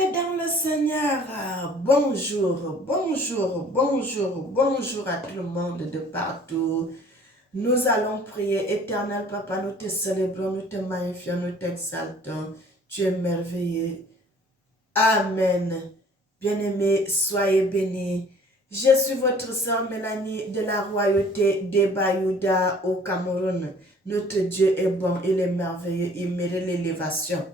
Bien-aimés dans le Seigneur, bonjour, bonjour, bonjour, bonjour à tout le monde de partout. Nous allons prier. Éternel Papa, nous te célébrons, nous te magnifions, nous t'exaltons. Tu es merveilleux. Amen. Bien-aimés, soyez bénis. Je suis votre sœur Mélanie de la royauté des Bayouda au Cameroun. Notre Dieu est bon, il est merveilleux, il mérite l'élévation.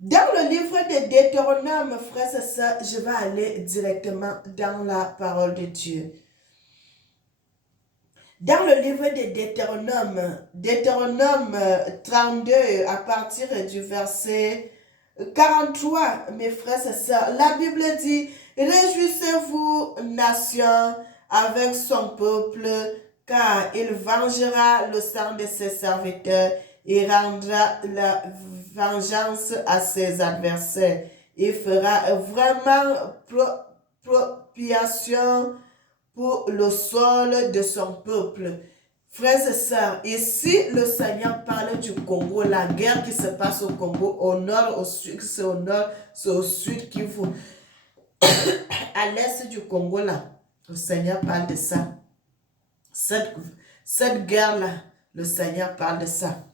Dans le livre de Deutéronome, frères et sœurs, je vais aller directement dans la parole de Dieu. Dans le livre de Deutéronome 32, à partir du verset 43, mes frères et sœurs, la Bible dit, « Réjouissez-vous, nation, avec son peuple, car il vengera le sang de ses serviteurs et rendra la vengeance à ses adversaires. Il fera vraiment propiation pour le sol de son peuple. » Frères et sœurs, ici le Seigneur parle du Congo, la guerre qui se passe au Congo, au nord, au sud, c'est au nord, c'est au sud qui vous... à l'est du Congo là, le Seigneur parle de ça. Cette guerre-là, le Seigneur parle de ça.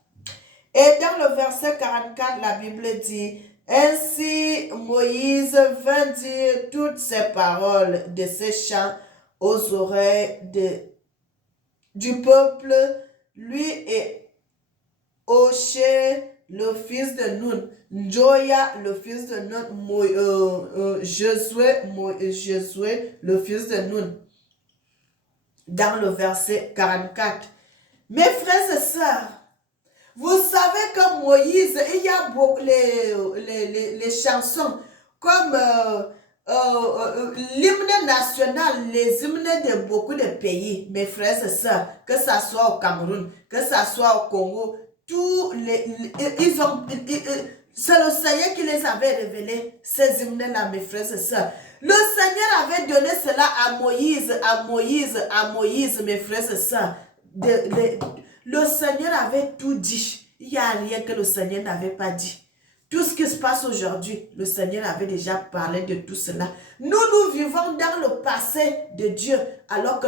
Et dans le verset 44, la Bible dit, « Ainsi Moïse vint dire toutes ces paroles de ces chants aux oreilles du peuple, lui et Oshé, le fils de Nun, Njoya, le fils de Nun, Josué, le fils de Nun. » Dans le verset 44. Mes frères et sœurs, vous savez que Moïse, il y a beaucoup les chansons comme l'hymne national, les hymnes de beaucoup de pays, mes frères et sœurs, que ça soit au Cameroun, que ça soit au Congo, c'est le Seigneur qui les avait révélés, ces hymnes-là, mes frères et sœurs. Le Seigneur avait donné cela à Moïse, mes frères et sœurs. Le Seigneur avait tout dit. Il n'y a rien que le Seigneur n'avait pas dit. Tout ce qui se passe aujourd'hui, le Seigneur avait déjà parlé de tout cela. Nous vivons dans le passé de Dieu, alors que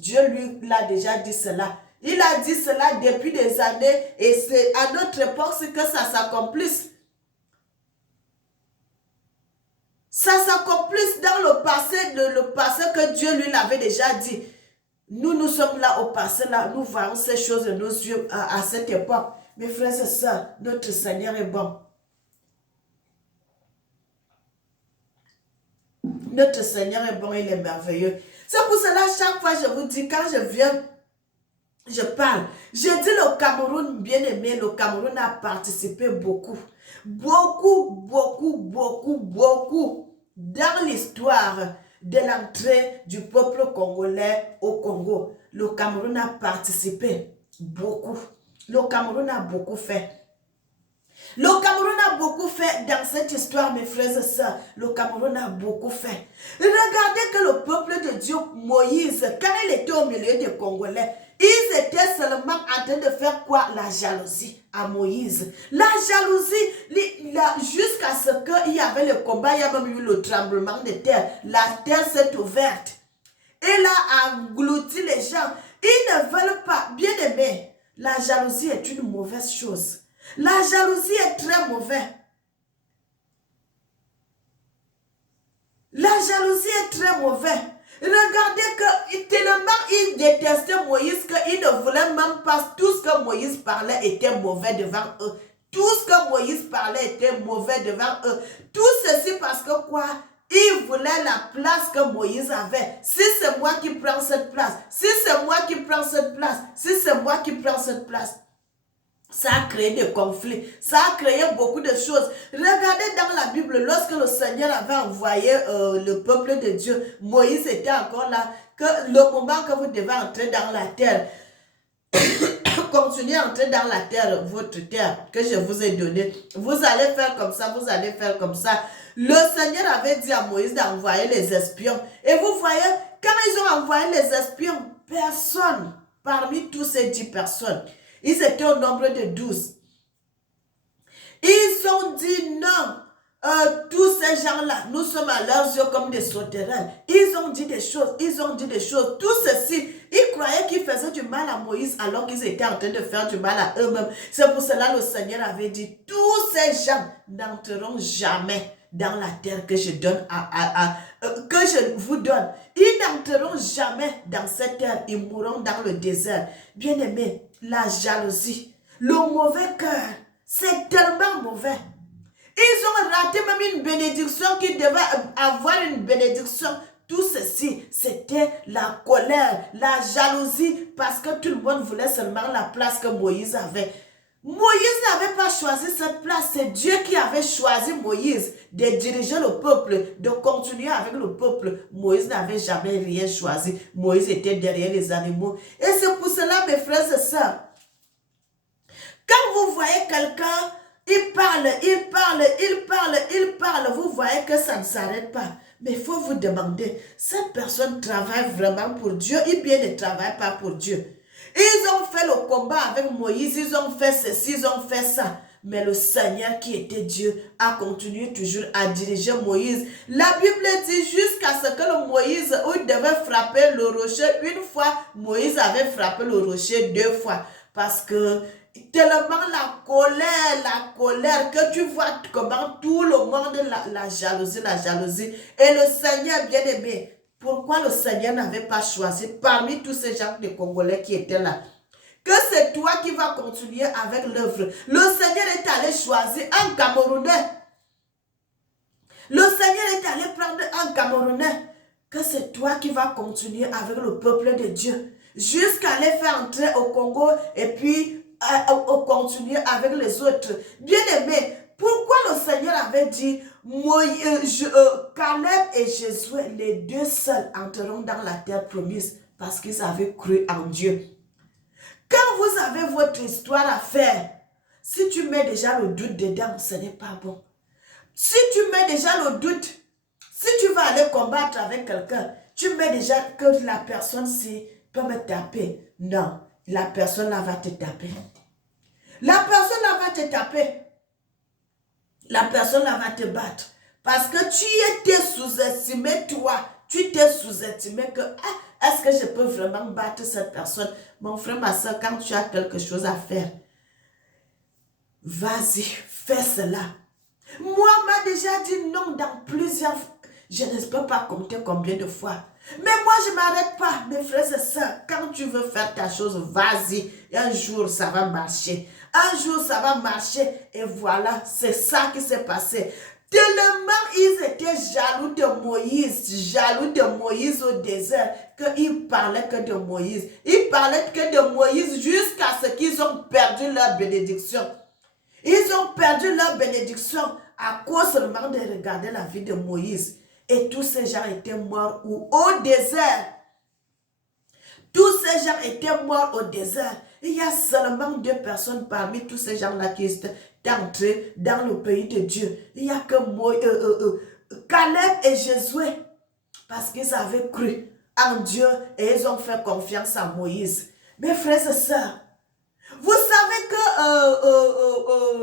Dieu lui l'a déjà dit cela. Il a dit cela depuis des années et c'est à notre époque que ça s'accomplisse. Ça s'accomplisse dans le passé que Dieu lui l'avait déjà dit. Nous sommes là au passé, là, nous voyons ces choses de nos yeux à cette époque. Mes frères et sœurs, notre Seigneur est bon. Notre Seigneur est bon, il est merveilleux. C'est pour cela, chaque fois je vous dis, quand je viens, je parle. Je dis le Cameroun, bien aimé, le Cameroun a participé beaucoup. Beaucoup dans l'histoire de l'entrée du peuple congolais au Congo. Le Cameroun a participé beaucoup. Le Cameroun a beaucoup fait. Le Cameroun a beaucoup fait dans cette histoire, mes frères et sœurs. Le Cameroun a beaucoup fait. Regardez que le peuple de Dieu, Moïse, quand il était au milieu des Congolais, ils étaient seulement en train de faire quoi? La jalousie à Moïse. La jalousie, jusqu'à ce qu'il y avait le combat, il y a même eu le tremblement de terre. La terre s'est ouverte. Elle a englouti les gens. Ils ne veulent pas, bien aimé. La jalousie est une mauvaise chose. La jalousie est très mauvaise. La jalousie est très mauvaise. Regardez que tellement ils détestaient Moïse qu'ils ne voulaient même pas. Tout ce que Moïse parlait était mauvais devant eux. Tout ce que Moïse parlait était mauvais devant eux. Tout ceci parce que quoi? Ils voulaient la place que Moïse avait. Si c'est moi qui prends cette place, si c'est moi qui prends cette place, si c'est moi qui prends cette place. Ça a créé des conflits. Ça a créé beaucoup de choses. Regardez dans la Bible, lorsque le Seigneur avait envoyé le peuple de Dieu, Moïse était encore là, que le moment que vous devez entrer dans la terre, continuez à entrer dans la terre, votre terre que je vous ai donnée. Vous allez faire comme ça, vous allez faire comme ça. Le Seigneur avait dit à Moïse d'envoyer les espions. Et vous voyez, quand ils ont envoyé les espions, personne, parmi tous ces 10 personnes, ils étaient au nombre de 12. Ils ont dit non. tous ces gens-là, nous sommes à leurs yeux comme des sauterelles. Ils ont dit des choses, Tout ceci, ils croyaient qu'ils faisaient du mal à Moïse alors qu'ils étaient en train de faire du mal à eux-mêmes. C'est pour cela que le Seigneur avait dit, tous ces gens n'entreront jamais dans la terre que je donne que je vous donne. Ils n'entreront jamais dans cette terre, ils mourront dans le désert. Bien-aimés, la jalousie, le mauvais cœur, c'est tellement mauvais. Ils ont raté même une bénédiction qui devait avoir une bénédiction. Tout ceci, c'était la colère, la jalousie, parce que tout le monde voulait seulement la place que Moïse avait. Moïse n'avait pas choisi cette place, c'est Dieu qui avait choisi Moïse de diriger le peuple, de continuer avec le peuple. Moïse n'avait jamais rien choisi. Moïse était derrière les animaux. Et c'est pour cela, mes frères et sœurs, quand vous voyez quelqu'un, il parle, vous voyez que ça ne s'arrête pas. Mais il faut vous demander, cette personne travaille vraiment pour Dieu ou bien ne travaille pas pour Dieu? Ils ont fait le combat avec Moïse, ils ont fait ceci, ils ont fait ça. Mais le Seigneur qui était Dieu a continué toujours à diriger Moïse. La Bible dit jusqu'à ce que le Moïse, où il devait frapper le rocher une fois, Moïse avait frappé le rocher 2 fois. Parce que tellement la colère, que tu vois comment tout le monde, la jalousie. Et le Seigneur bien-aimé, pourquoi le Seigneur n'avait pas choisi parmi tous ces gens de Congolais qui étaient là? Que c'est toi qui vas continuer avec l'œuvre. Le Seigneur est allé choisir un Camerounais. Le Seigneur est allé prendre un Camerounais. Que c'est toi qui vas continuer avec le peuple de Dieu. Jusqu'à les faire entrer au Congo et puis continuer avec les autres. Bien-aimés, pourquoi le Seigneur avait dit Caleb et Josué, les deux seuls entreront dans la terre promise parce qu'ils avaient cru en Dieu. Quand vous avez votre histoire à faire, si tu mets déjà le doute dedans, ce n'est pas bon. Si tu mets déjà le doute, si tu vas aller combattre avec quelqu'un, tu mets déjà que la personne peut me taper. Non, la personne là va te taper. La personne là va te taper. La personne là va te battre. Parce que tu étais sous-estimé, toi. Tu t'es sous-estimé que, est-ce que je peux vraiment battre cette personne? Mon frère, ma soeur, quand tu as quelque chose à faire, vas-y, fais cela. Moi, m'a déjà dit non dans plusieurs fois. Je ne peux pas compter combien de fois. Mais moi, je ne m'arrête pas, mes frères et sœurs. Quand tu veux faire ta chose, vas-y. Un jour, ça va marcher. Un jour, ça va marcher. Et voilà, c'est ça qui s'est passé. Tellement ils étaient jaloux de Moïse au désert, qu'ils parlaient que de Moïse. Ils parlaient que de Moïse jusqu'à ce qu'ils ont perdu leur bénédiction. Ils ont perdu leur bénédiction à cause seulement de regarder la vie de Moïse. Et tous ces gens étaient morts au désert. Tous ces gens étaient morts au désert. Il y a seulement 2 personnes parmi tous ces gens-là qui étaient entrés dans le pays de Dieu. Il n'y a que Caleb et Josué. Parce qu'ils avaient cru en Dieu et ils ont fait confiance à Moïse. Mes frères et sœurs, vous savez que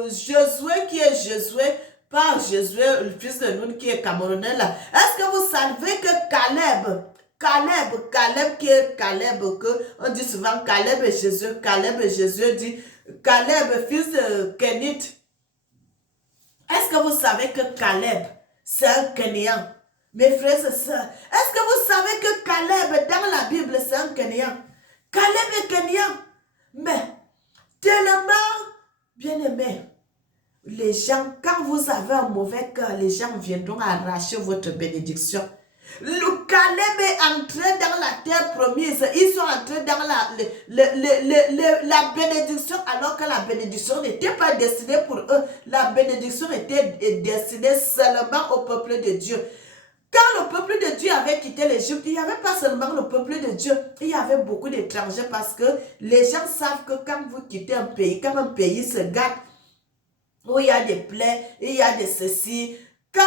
Josué qui est Josué, pas Josué, le fils de Nun qui est Camerounais là. Est-ce que vous savez que Caleb qui est Caleb, que on dit souvent Caleb et Josué dit Caleb, fils de Kénite. Est-ce que vous savez que Caleb, c'est un Kénéan? Mes frères et sœurs, est-ce que vous savez que Caleb, dans la Bible, c'est un Kénéan? Caleb est Kénéan. Mais, tellement, bien aimé, les gens, quand vous avez un mauvais cœur, les gens viendront arracher votre bénédiction. Le Caleb est entré dans la terre promise. Ils sont entrés dans la bénédiction alors que la bénédiction n'était pas destinée pour eux. La bénédiction était destinée seulement au peuple de Dieu. Quand le peuple de Dieu avait quitté l'Égypte, il n'y avait pas seulement le peuple de Dieu, il y avait beaucoup d'étrangers parce que les gens savent que quand vous quittez un pays, quand un pays se gâte, où il y a des plaies, il y a des ceci, quand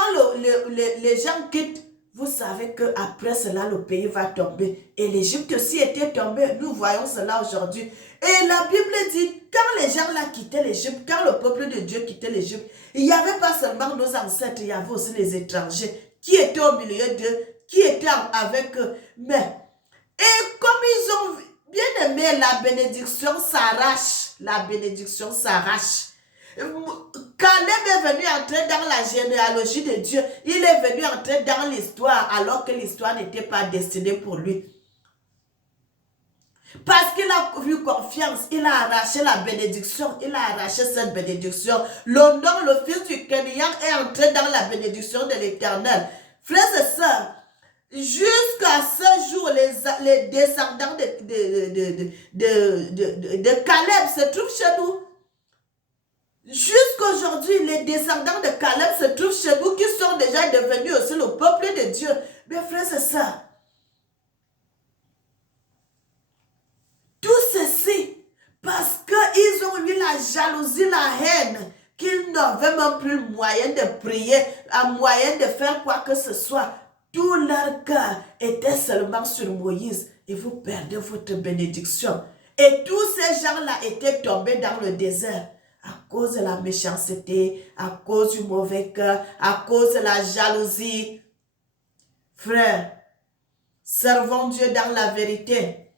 les gens quittent, vous savez qu'après cela, le pays va tomber. Et l'Égypte aussi était tombée. Nous voyons cela aujourd'hui. Et la Bible dit, quand les gens là quittaient l'Égypte, quand le peuple de Dieu quittait l'Égypte, il n'y avait pas seulement nos ancêtres, il y avait aussi les étrangers qui étaient au milieu d'eux, qui étaient avec eux. Mais, et comme ils ont bien aimé, la bénédiction s'arrache. La bénédiction s'arrache. Caleb est venu entrer dans la généalogie de Dieu. Il est venu entrer dans l'histoire alors que l'histoire n'était pas destinée pour lui. Parce qu'il a eu confiance, il a arraché la bénédiction, il a arraché cette bénédiction. Le nom, le fils du Kenyan est entré dans la bénédiction de l'Éternel. Frères et sœurs, jusqu'à ce jour, les descendants de Caleb se trouvent chez nous. Jusqu'aujourd'hui, les descendants de Caleb se trouvent chez nous qui sont déjà devenus aussi le peuple de Dieu. Mes frères et sœurs, tout ceci parce qu'ils ont eu la jalousie, la haine, qu'ils n'avaient même plus le moyen de prier, un moyen de faire quoi que ce soit. Tout leur cœur était seulement sur Moïse et vous perdez votre bénédiction. Et tous ces gens-là étaient tombés dans le désert. À cause de la méchanceté, à cause du mauvais cœur, à cause de la jalousie. Frères, servons Dieu dans la vérité.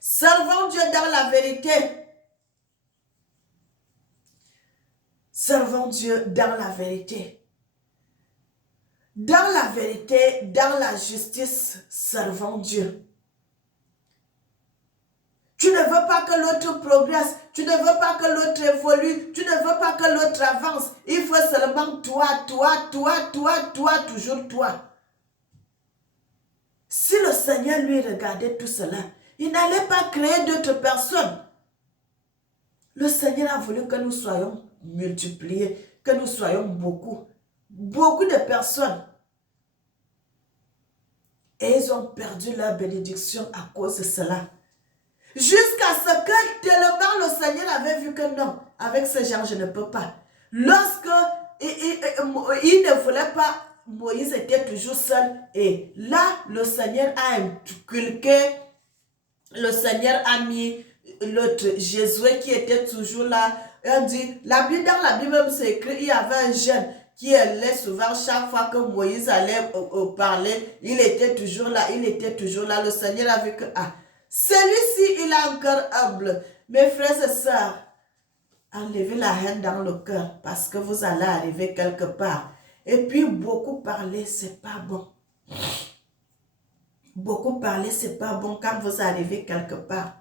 Servons Dieu dans la vérité. Servons Dieu dans la vérité. Dans la vérité, dans la justice, servons Dieu. Tu ne veux pas que l'autre progresse, tu ne veux pas que l'autre évolue, tu ne veux pas que l'autre avance. Il faut seulement toi, toujours toi. Si le Seigneur lui regardait tout cela, il n'allait pas créer d'autres personnes. Le Seigneur a voulu que nous soyons multipliés, que nous soyons beaucoup. Beaucoup de personnes. Et ils ont perdu leur bénédiction à cause de cela. Jusqu'à ce que tellement le Seigneur avait vu que non, avec ces gens, je ne peux pas. Lorsque il ne voulait pas, Moïse était toujours seul. Et là, le Seigneur a inculqué, le Seigneur a mis l'autre Jésus qui était toujours là. On dit, dans la Bible même c'est écrit, il y avait un jeune qui allait souvent, chaque fois que Moïse allait parler, il était toujours là, Le Seigneur a vu que, celui-ci, il est encore humble. Mes frères et sœurs, enlevez la haine dans le cœur parce que vous allez arriver quelque part. Et puis, beaucoup parler, c'est pas bon. Beaucoup parler, c'est pas bon quand vous arrivez quelque part.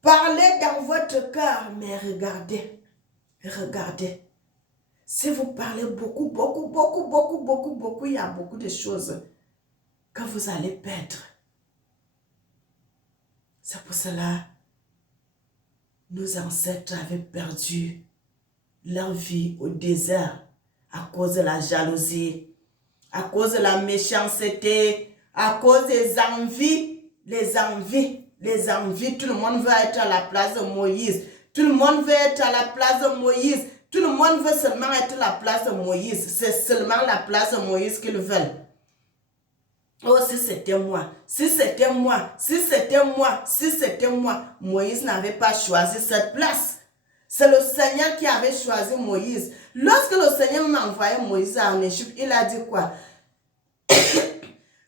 Parlez dans votre cœur, mais regardez. Regardez. Si vous parlez beaucoup, il y a beaucoup de choses que vous allez perdre. C'est pour cela, nos ancêtres avaient perdu leur vie au désert à cause de la jalousie, à cause de la méchanceté, à cause des envies, les envies. Tout le monde veut être à la place de Moïse. Tout le monde veut être à la place de Moïse. Tout le monde veut seulement être à la place de Moïse. C'est seulement la place de Moïse qu'ils veulent. Oh, si c'était moi, Moïse n'avait pas choisi cette place. C'est le Seigneur qui avait choisi Moïse. Lorsque le Seigneur m'a envoyé Moïse en Égypte, il a dit quoi?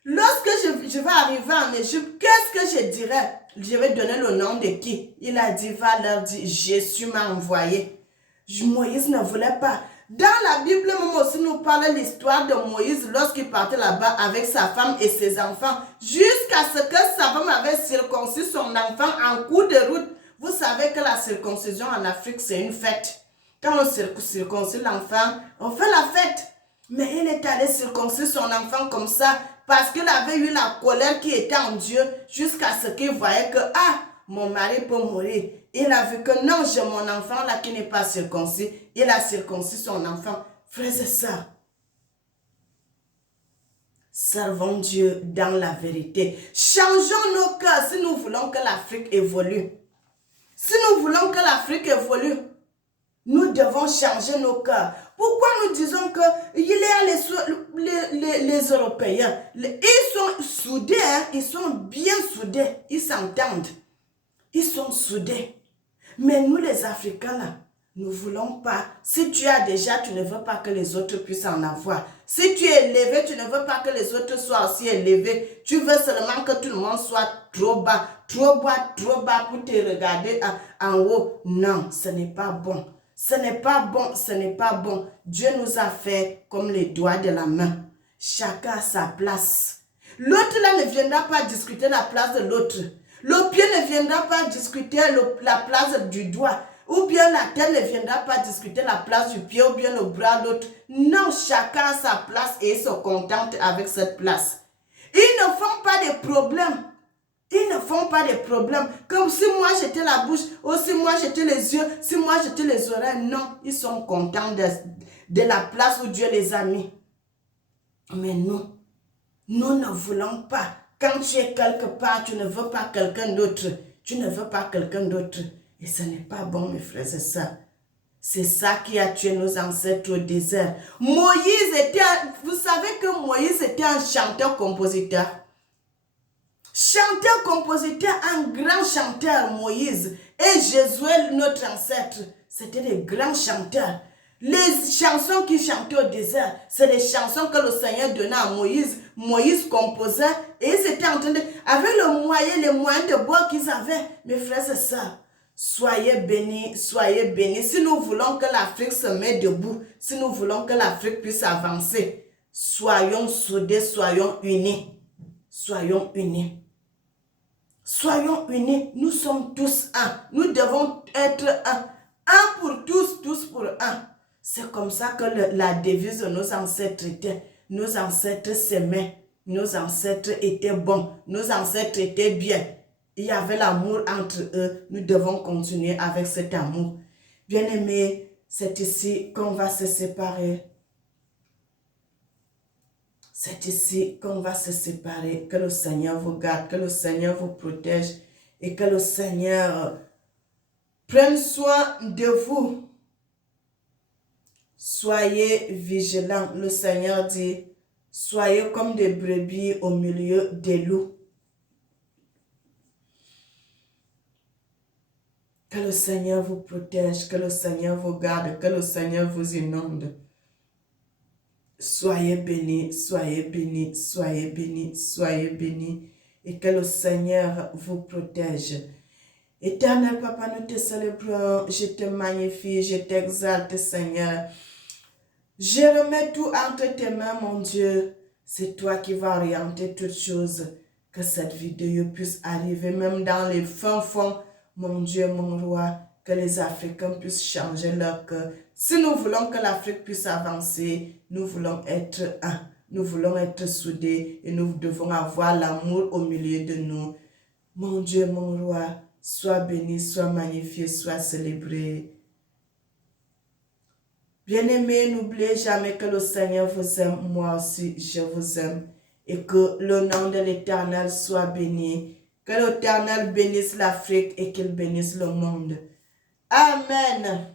Lorsque je vais arriver en Égypte, qu'est-ce que je dirais? Je vais donner le nom de qui? Il a dit, va leur dire, Jésus m'a envoyé. Moïse ne voulait pas. Dans la Bible, même aussi, nous parle l'histoire de Moïse lorsqu'il partait là-bas avec sa femme et ses enfants, jusqu'à ce que sa femme avait circoncis son enfant en cours de route. Vous savez que la circoncision en Afrique, c'est une fête. Quand on circoncis l'enfant, on fait la fête. Mais il est allé circoncire son enfant comme ça parce qu'il avait eu la colère qui était en Dieu jusqu'à ce qu'il voyait que, mon mari peut mourir. Il a vu que non, j'ai mon enfant là qui n'est pas circoncis. Il a circoncis son enfant. Frères et sœurs, servons Dieu dans la vérité. Changeons nos cœurs si nous voulons que l'Afrique évolue. Si nous voulons que l'Afrique évolue, nous devons changer nos cœurs. Pourquoi nous disons que il y a les Européens, ils sont soudés, hein, ils sont bien soudés, ils s'entendent, ils sont soudés. Mais nous les Africains là, nous ne voulons pas. Si tu as déjà, tu ne veux pas que les autres puissent en avoir. Si tu es élevé, tu ne veux pas que les autres soient aussi élevés. Tu veux seulement que tout le monde soit trop bas pour te regarder en haut. Non, ce n'est pas bon. Ce n'est pas bon, ce n'est pas bon. Dieu nous a fait comme les doigts de la main. Chacun a sa place. L'autre là ne viendra pas discuter la place de l'autre. Le pied ne viendra pas discuter la place du doigt. Ou bien la tête ne viendra pas discuter la place du pied ou bien le bras de l'autre. Non, chacun a sa place et se contente avec cette place. Ils ne font pas de problème. Ils ne font pas de problème. Comme si moi j'étais la bouche, ou si moi j'étais les yeux, si moi j'étais les oreilles. Non, ils sont contents de la place où Dieu les a mis. Mais nous ne voulons pas. Quand tu es quelque part, tu ne veux pas quelqu'un d'autre. Tu ne veux pas quelqu'un d'autre. Et ce n'est pas bon, mes frères et sœurs. C'est ça qui a tué nos ancêtres au désert. Moïse était, vous savez que Moïse était un chanteur-compositeur. Chanteur-compositeur, un grand chanteur, Moïse. Et Jésus, notre ancêtre, c'était des grands chanteurs. Les chansons qu'il chantait au désert, c'est des chansons que le Seigneur donnait à Moïse. Moïse composait et ils étaient en train de... Avec les moyens de bord qu'ils avaient, mes frères et sœurs, soyez bénis, soyez bénis. Si nous voulons que l'Afrique se mette debout, si nous voulons que l'Afrique puisse avancer, soyons soudés, soyons unis. Soyons unis. Soyons unis. Nous sommes tous un. Nous devons être un. Un pour tous, tous pour un. C'est comme ça que la devise de nos ancêtres était. Nos ancêtres s'aimaient. Nos ancêtres étaient bons. Nos ancêtres étaient bien. Il y avait l'amour entre eux. Nous devons continuer avec cet amour. Bien-aimés, c'est ici qu'on va se séparer. C'est ici qu'on va se séparer. Que le Seigneur vous garde, que le Seigneur vous protège et que le Seigneur prenne soin de vous. Soyez vigilants. Le Seigneur dit, soyez comme des brebis au milieu des loups. Que le Seigneur vous protège, que le Seigneur vous garde, que le Seigneur vous inonde. Soyez bénis, soyez bénis, soyez bénis, soyez bénis. Et que le Seigneur vous protège. Éternel Papa, nous te célébrons, je te magnifie, je t'exalte, Seigneur. Je remets tout entre tes mains, mon Dieu. C'est toi qui vas orienter toutes choses. Que cette vidéo puisse arriver même dans les fins fonds, mon Dieu, mon roi. Que les Africains puissent changer leur cœur. Si nous voulons que l'Afrique puisse avancer, nous voulons être un. Nous voulons être soudés et nous devons avoir l'amour au milieu de nous. Mon Dieu, mon roi, sois béni, sois magnifié, sois célébré. Bien-aimés, n'oubliez jamais que le Seigneur vous aime, moi aussi je vous aime. Et que le nom de l'Éternel soit béni. Que l'Éternel bénisse l'Afrique et qu'il bénisse le monde. Amen.